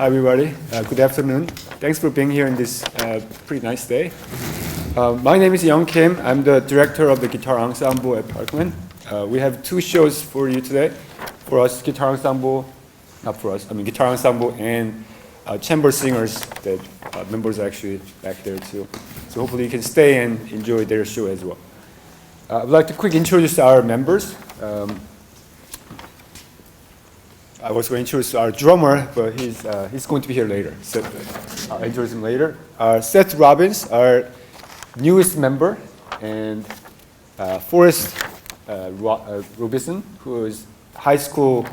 Hi everybody, good afternoon. Thanks for being here in this pretty nice day. My name is Young Kim. I'm the director of the guitar ensemble at Parkland. We have two shows for you today. For us, guitar ensemble, not for us, I mean guitar ensemble and chamber singers that members are actually back there too. So hopefully you can stay and enjoy their show as well. I'd like to quickly introduce our members. I was going to introduce our drummer, but he's going to be here later, so I'll introduce him later. Seth Robbins, our newest member, and Forrest Robinson, who is high school,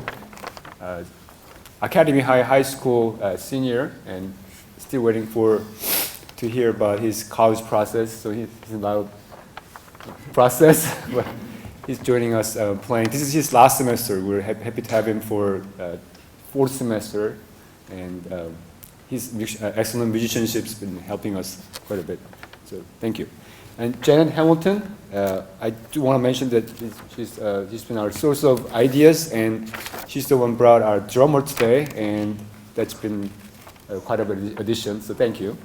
Academy High School senior, and still waiting to hear about his college process. So he's in a lot of process. But he's joining us playing. This is his last semester. We're happy to have him for fourth semester, and his excellent musicianship's been helping us quite a bit. So thank you. And Janet Hamilton, I do want to mention that she's been our source of ideas, and she's the one brought our drummer today, and that's been quite a bit addition. So thank you.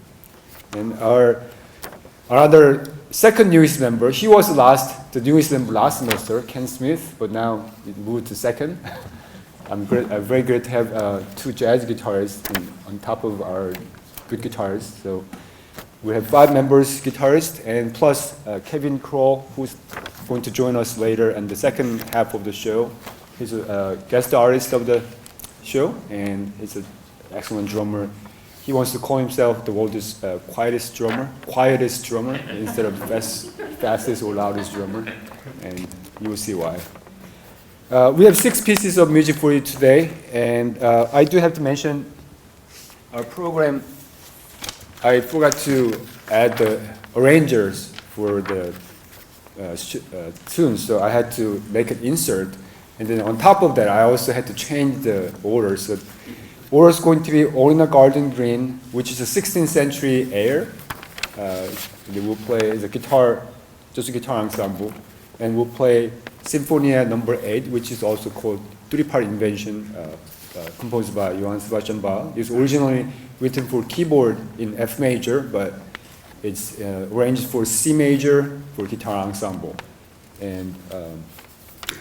And our other second newest member, he was the newest member last semester, Ken Smith, but now he moved to second. I'm very great to have two jazz guitarists on top of our good guitarists. So we have 5 members guitarists, and plus Kevin Kroll, who's going to join us later in the second half of the show. He's a guest artist of the show, and he's an excellent drummer. He wants to call himself the world's quietest drummer instead of fastest or loudest drummer, and you will see why. We have 6 pieces of music for you today, and I do have to mention our program. I forgot to add the arrangers for the tunes, so I had to make an insert, and then on top of that, I also had to change the order. So order is going to be All in a Garden Green, which is a 16th century air. They will play the guitar, just a guitar ensemble, and we'll play Sinfonia number 8, which is also called Three-Part Invention, composed by Johann Sebastian Bach. It's originally written for keyboard in F major, but it's arranged for C major for guitar ensemble. And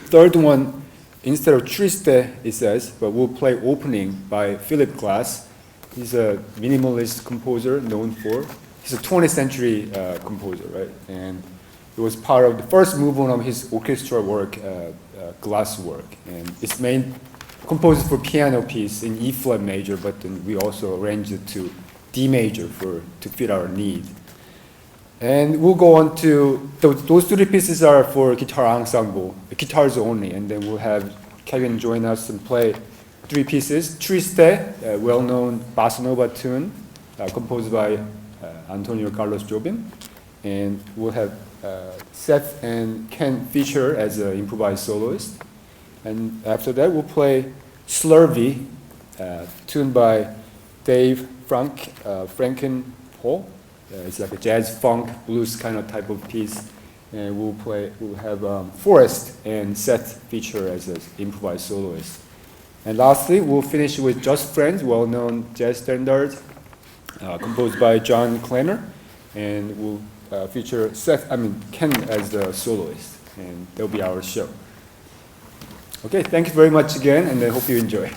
third one, instead of Triste, it says, but we'll play Opening by Philip Glass. He's a minimalist composer he's a 20th century composer, right? And it was part of the first movement of his orchestra work, Glass work. And it's composed for piano piece in E flat major, but then we also arranged it to D major to fit our need. And we'll go on to, those 3 pieces are for guitar ensemble, guitars only, and then we'll have Kevin join us and play 3 pieces. Triste, a well-known bossa nova tune, composed by Antonio Carlos Jobim. And we'll have Seth and Ken feature as an improvised soloist. And after that, we'll play Slurvy, tuned by Dave Frankenhol. It's like a jazz funk blues kind of type of piece, and we'll have Forrest and Seth feature as an improvised soloist. And lastly, we'll finish with Just Friends, well-known jazz standard, composed by John Klenner, and we'll feature Ken as the soloist, and that'll be our show. Okay, thank you very much again, and I hope you enjoy.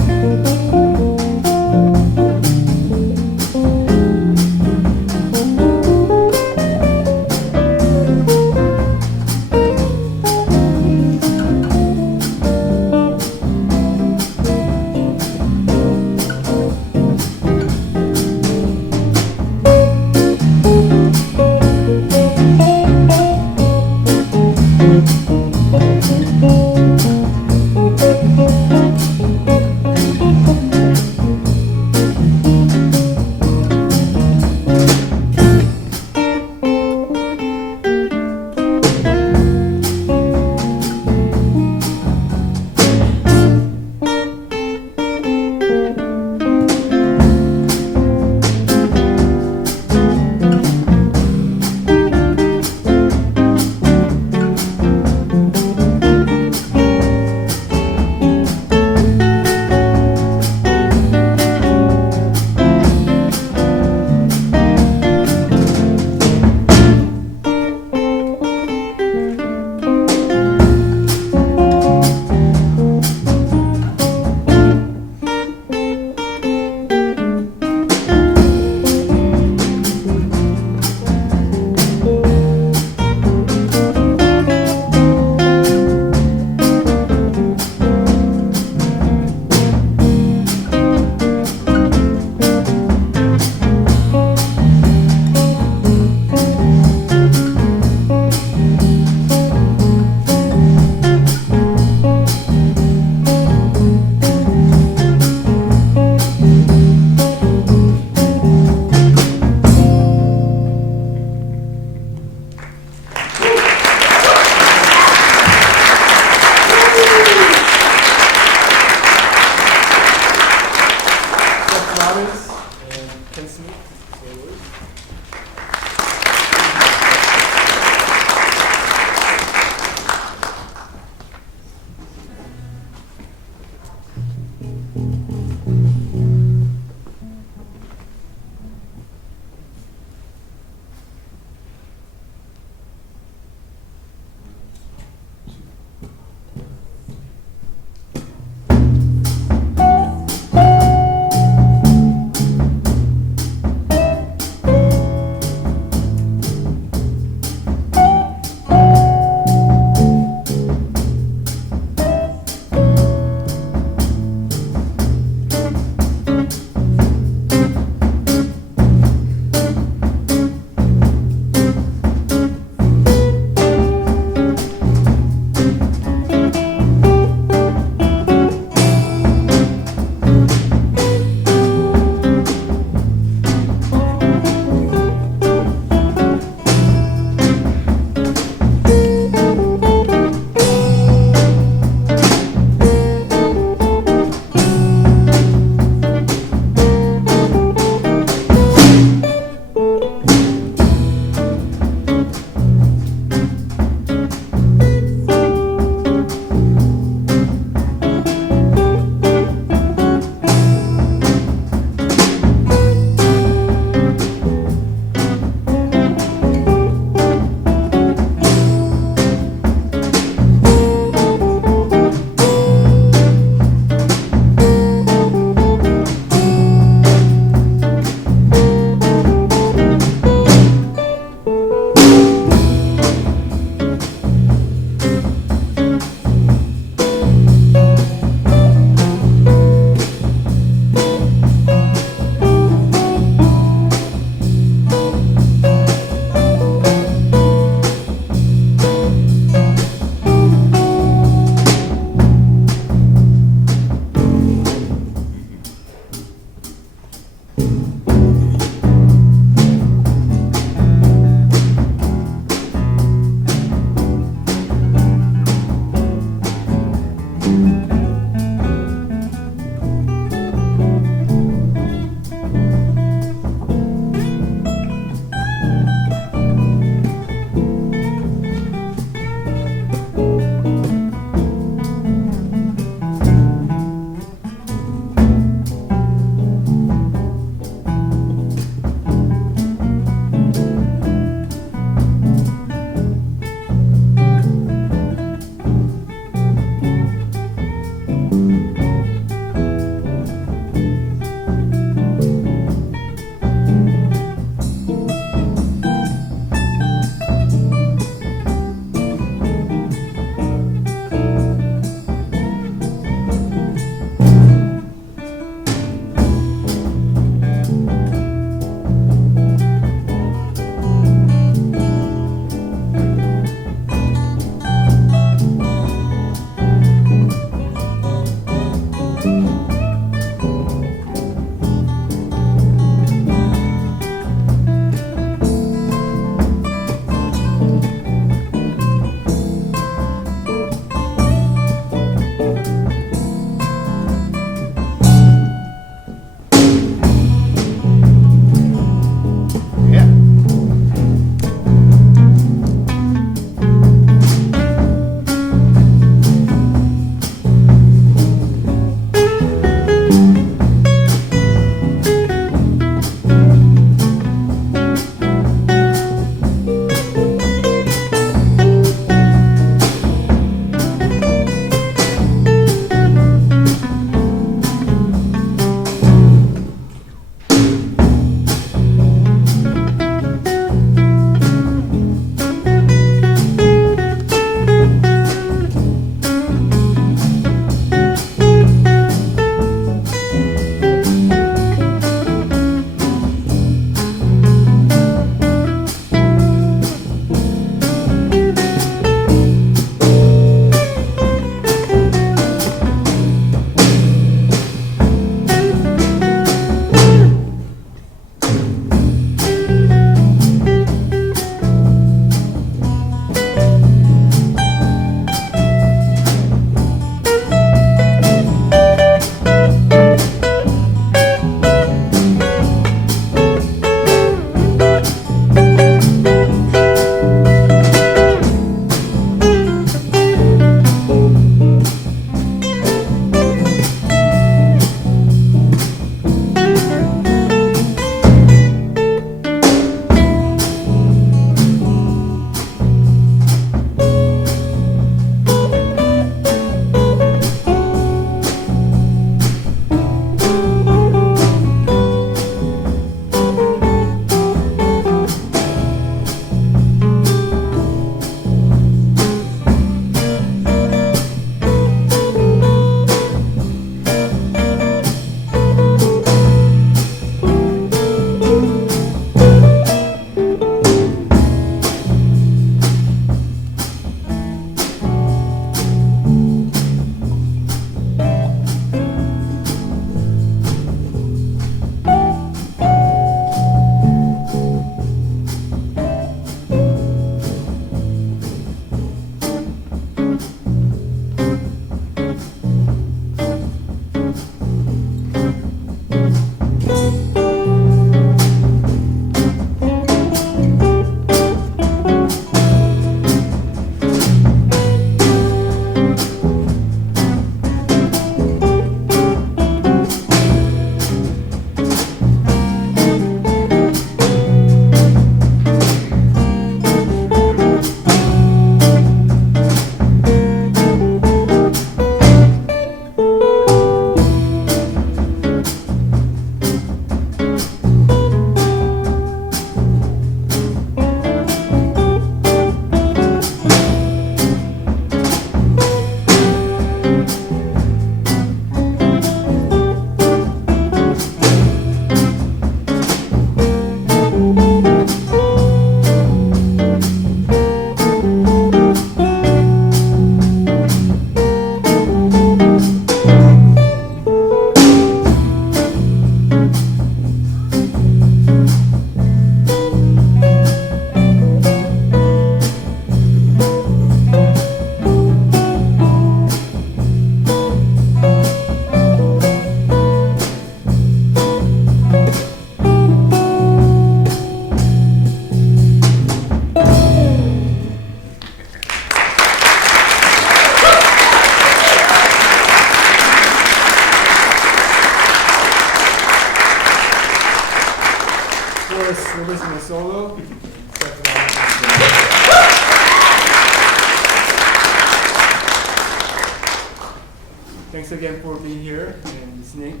thanks again for being here and listening.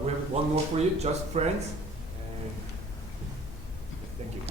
We have one more for you, Just Friends. And thank you.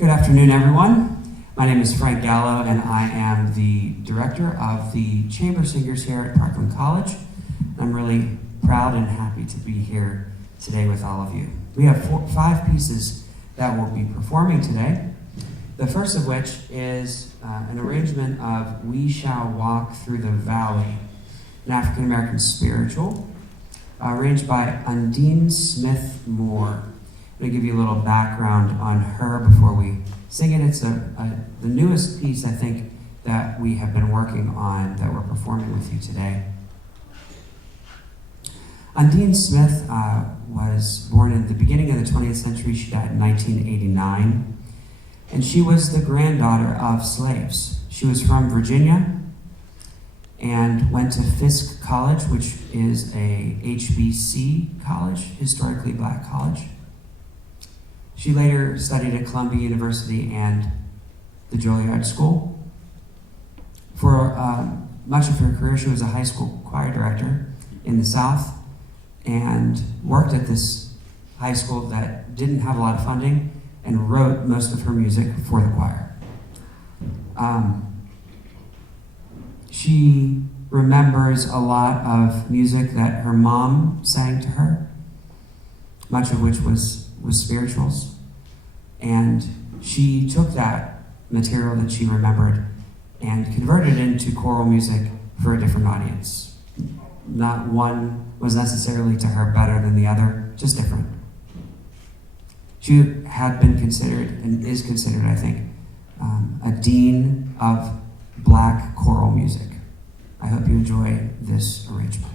Good afternoon, everyone. My name is Frank Gallo, and I am the director of the Chamber Singers here at Parkland College. I'm really proud and happy to be here today with all of you. We have 5 pieces that we'll be performing today. The first of which is an arrangement of We Shall Walk Through the Valley, an African-American spiritual, arranged by Undine Smith Moore. I'm going to give you a little background on her before we sing it. It's the newest piece, I think, that we have been working on that we're performing with you today. Undine Smith was born in the beginning of the 20th century. She died in 1989. And she was the granddaughter of slaves. She was from Virginia and went to Fisk College, which is a HBC college, historically black college. She later studied at Columbia University and the Juilliard School. For much of her career, she was a high school choir director in the South and worked at this high school that didn't have a lot of funding and wrote most of her music for the choir. She remembers a lot of music that her mom sang to her, much of which was spirituals. And she took that material that she remembered and converted it into choral music for a different audience. Not one was necessarily to her better than the other, just different. She had been considered, and is considered, I think, a dean of black choral music. I hope you enjoy this arrangement.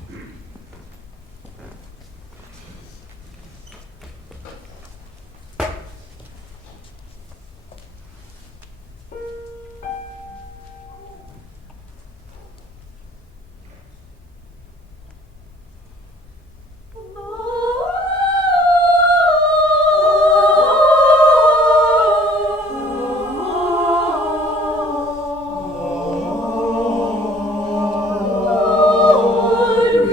Lord,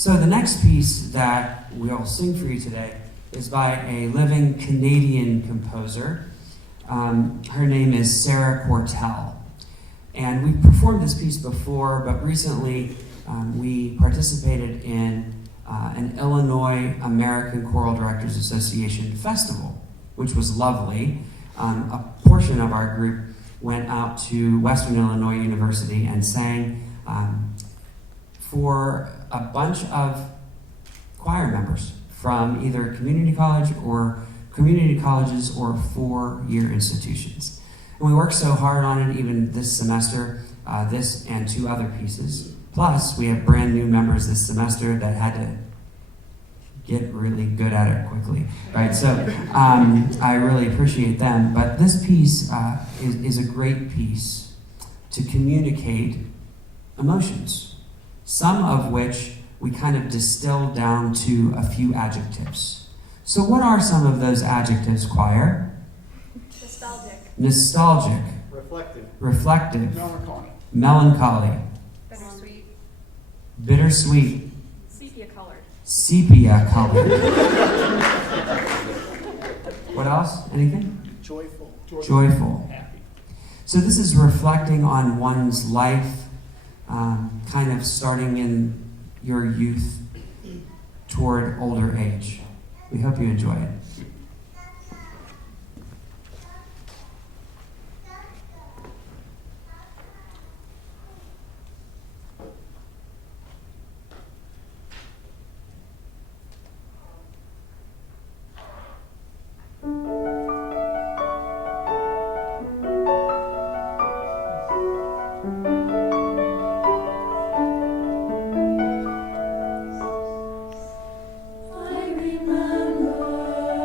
So the next piece that we'll sing for you today is by a living Canadian composer. Her name is Sarah Cortell. And we've performed this piece before, but recently we participated in an Illinois American Choral Directors Association festival, which was lovely. A portion of our group went out to Western Illinois University and sang for a bunch of choir members from either community colleges or four-year institutions. And we worked so hard on it even this semester, this and two other pieces. Plus, we have brand new members this semester that had to get really good at it quickly, right? So I really appreciate them. But this piece is a great piece to communicate emotions, some of which we kind of distill down to a few adjectives. So what are some of those adjectives, choir? Nostalgic. Nostalgic. Reflective. Reflective. Melancholy. Melancholy. Bittersweet. Bittersweet. Sepia colored. Sepia colored. What else? Anything? Joyful. Joyful. Happy. So this is reflecting on one's life, kind of starting in your youth toward older age. We hope you enjoy it. I remember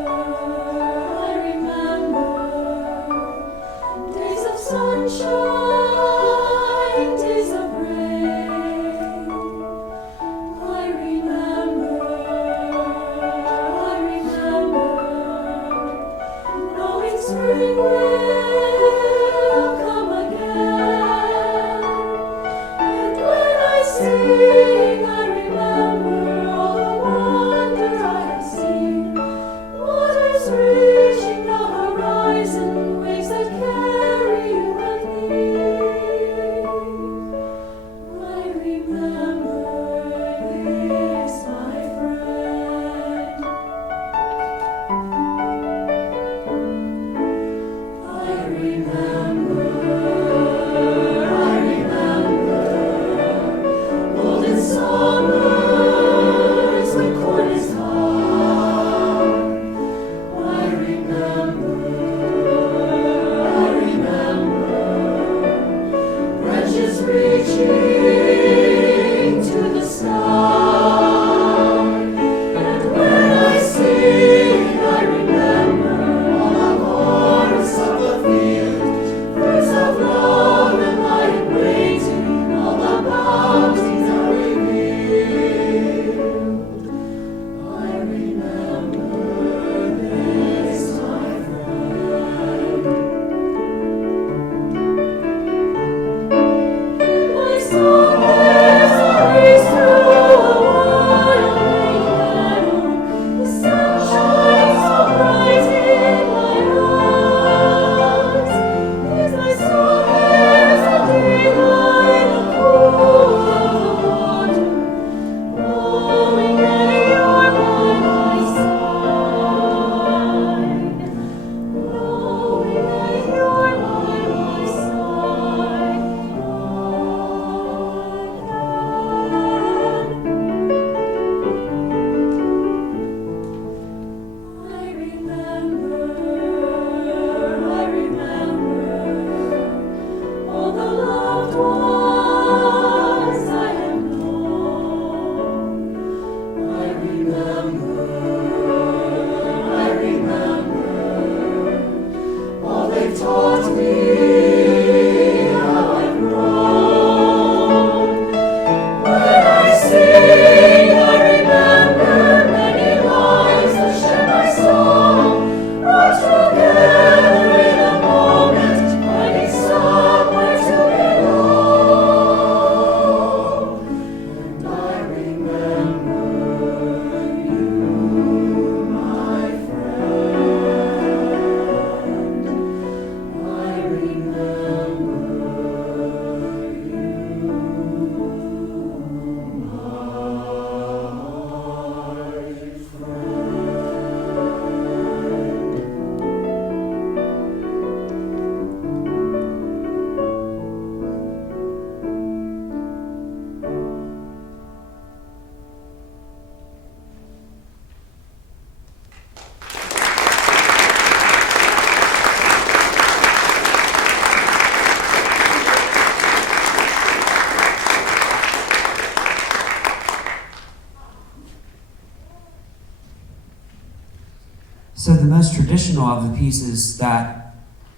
So the most traditional of the pieces that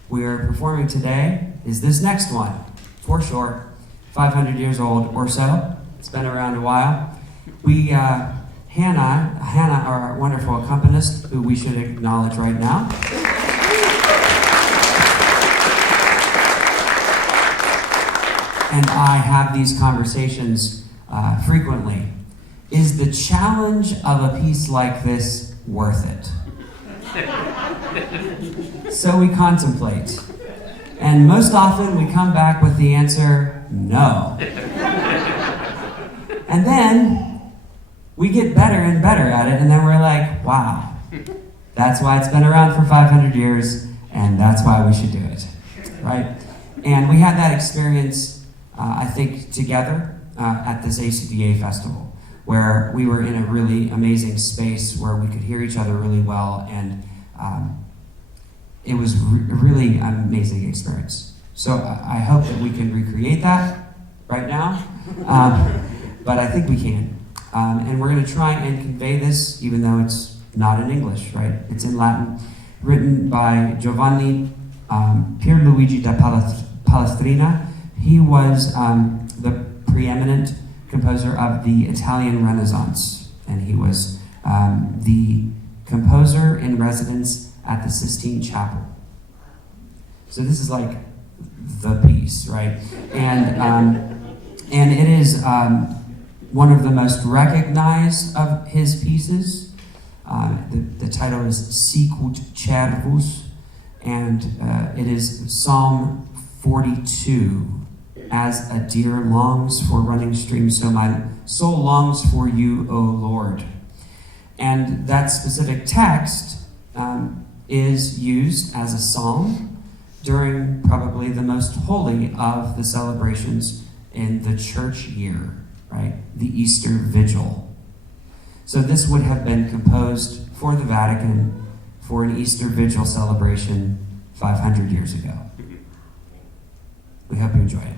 we're performing today is this next one, for sure, 500 years old or so. It's been around a while. We, Hannah, our wonderful accompanist, who we should acknowledge right now. And I have these conversations frequently. Is the challenge of a piece like this worth it? So we contemplate. And most often we come back with the answer, no. And then we get better and better at it, and then we're like, wow, that's why it's been around for 500 years, and that's why we should do it, right? And we had that experience, I think, together at this ACDA festival, where we were in a really amazing space where we could hear each other really well, and it was a really amazing experience. So I hope that we can recreate that right now, but I think we can. And we're going to try and convey this, even though it's not in English, right? It's in Latin, written by Giovanni Pierluigi da Palestrina. He was the preeminent composer of the Italian Renaissance, and he was the composer in residence at the Sistine Chapel. So this is like the piece, right? And it is one of the most recognized of his pieces. The title is Sicut Cervus, and it is Psalm 42. As a deer longs for running streams, so my soul longs for you, O Lord. And that specific text is used as a psalm during probably the most holy of the celebrations in the church year, right? The Easter Vigil. So this would have been composed for the Vatican for an Easter Vigil celebration 500 years ago. We hope you enjoy it.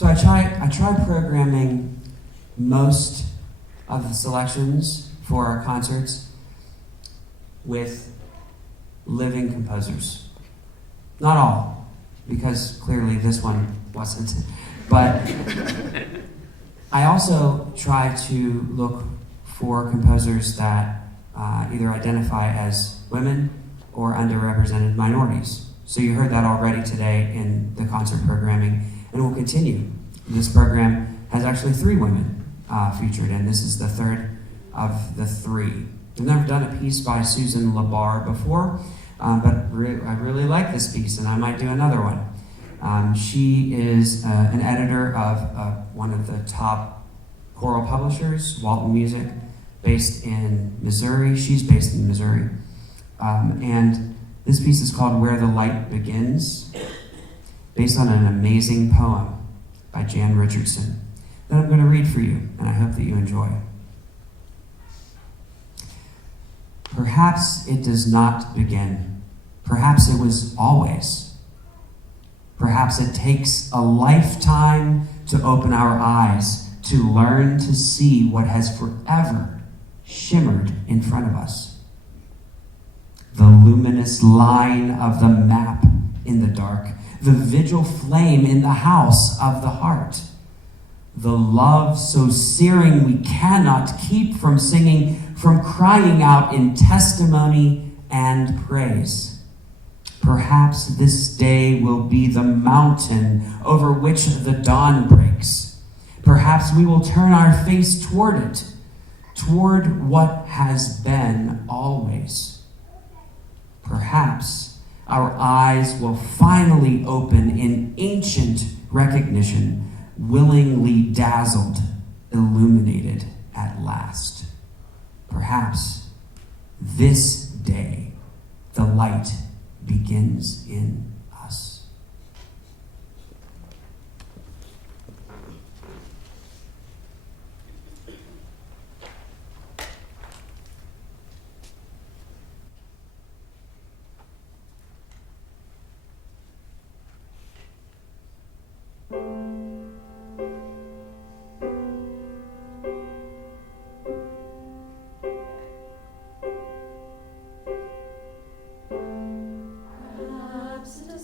So I try programming most of the selections for our concerts with living composers. Not all, because clearly this one wasn't. But I also try to look for composers that either identify as women or underrepresented minorities. So you heard that already today in the concert programming, and will continue. This program has actually 3 women featured, and this is the third of the 3. I've never done a piece by Susan Labar before, but I really like this piece, and I might do another one. She is an editor of one of the top choral publishers, Walton Music, based in Missouri. She's based in Missouri. And this piece is called Where the Light Begins, based on an amazing poem by Jan Richardson that I'm going to read for you, and I hope that you enjoy. Perhaps it does not begin. Perhaps it was always. Perhaps it takes a lifetime to open our eyes, to learn to see what has forever shimmered in front of us. The luminous line of the map in the dark, the vigil flame in the house of the heart, the love so searing we cannot keep from singing, from crying out in testimony and praise. Perhaps this day will be the mountain over which the dawn breaks. Perhaps we will turn our face toward it, toward what has been always. Perhaps our eyes will finally open in ancient recognition, willingly dazzled, illuminated at last. Perhaps this day the light begins in us. Perhaps the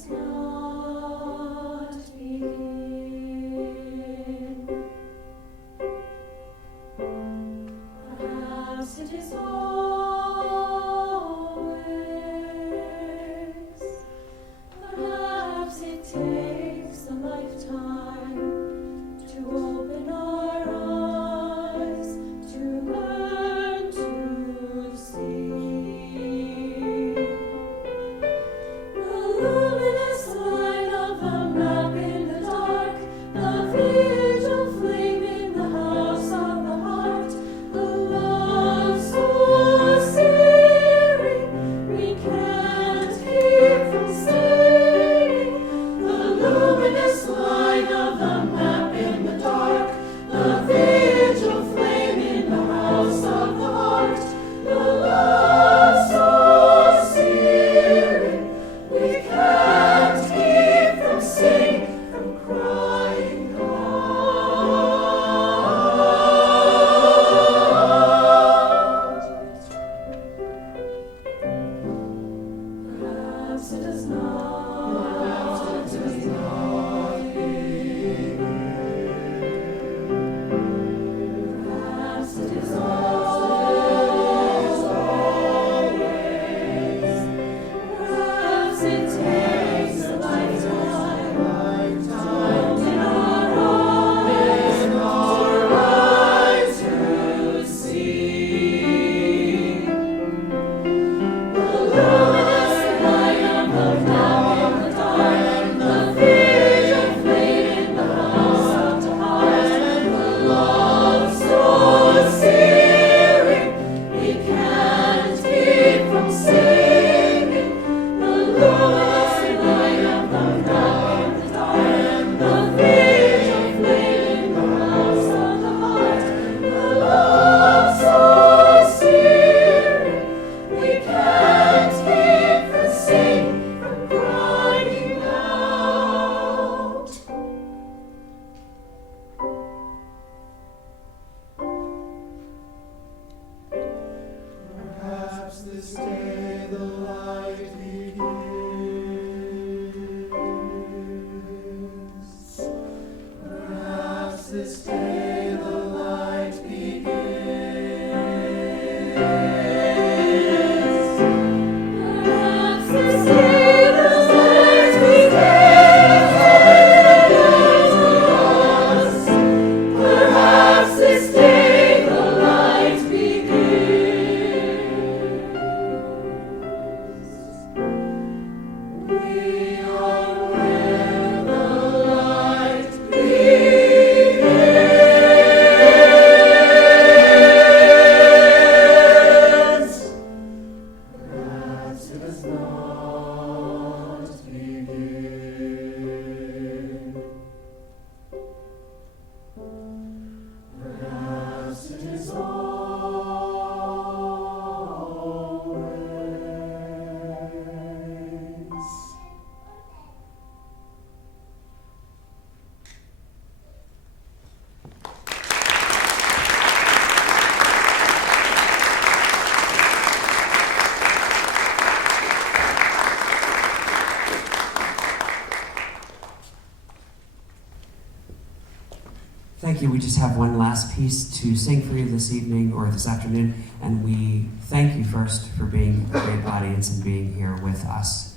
Thank you. We just have one last piece to sing for you this evening or this afternoon, and we thank you first for being a great audience and being here with us.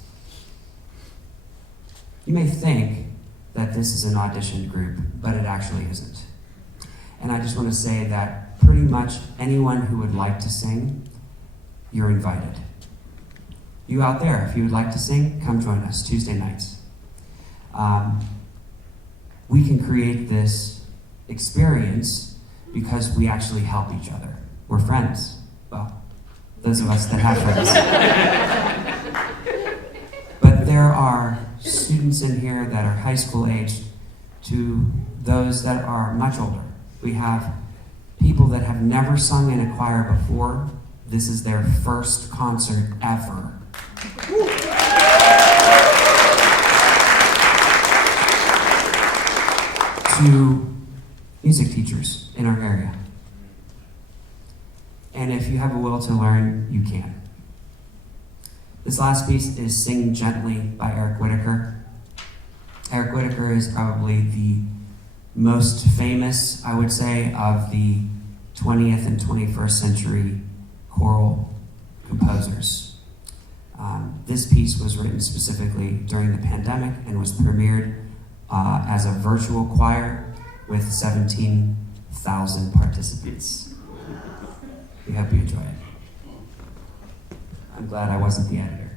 You may think that this is an audition group, but it actually isn't. And I just want to say that pretty much anyone who would like to sing, you're invited. You out there, if you would like to sing, come join us Tuesday nights. We can create this experience because we actually help each other. We're friends. Well, those of us that have friends. But there are students in here that are high school aged to those that are much older. We have people that have never sung in a choir before. This is their first concert ever. To music teachers in our area. And if you have a will to learn, you can. This last piece is Sing Gently by Eric Whitacre. Eric Whitacre is probably the most famous, I would say, of the 20th and 21st century choral composers. This piece was written specifically during the pandemic and was premiered as a virtual choir with 17,000 participants. We hope you enjoy it. I'm glad I wasn't the editor.